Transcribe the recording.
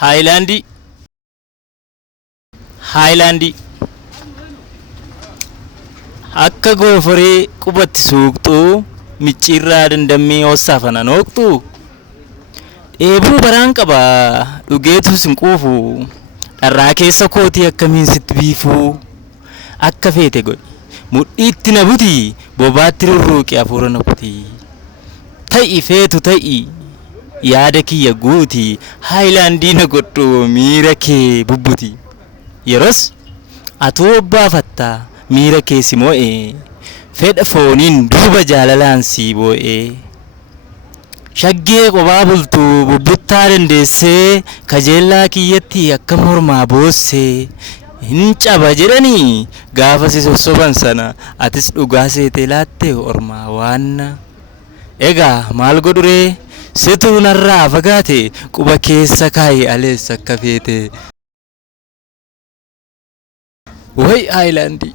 Haayilaandii. Haayilaandii. Akka goofaree qubatti suuqxuu micciirraa dandammii hoossaafana nooqxuu. Dheebuu baraan qabaa dhugeetus hin quufu. Dharraa keessa kootii akkamiin sitti biifuu. Akka feete godhi mudhiitti na butii bobaatti rurruuqi hafuura na kutii. Ta'i feetu ta'i yaada kiyya guutii haayilaandii na godhu miira kee bubbuti. Yeros atuu obbaafattaa miira kee si moo'ee fedha fooniin duuba jaalalaan sii boo'ee. Shaggee qophaa bultuu bubbuttaa dandeessee kajeellaa kiyyatti akka mormaa boossee. Hin caba jedhanii gaafa si sossoban sana atis dhugaa seetee laattee ormaa waanna. Egaa maal godhuree situu narraa fagaate quba keessa kaayee aleessa akka feete. Way Haayilaandii.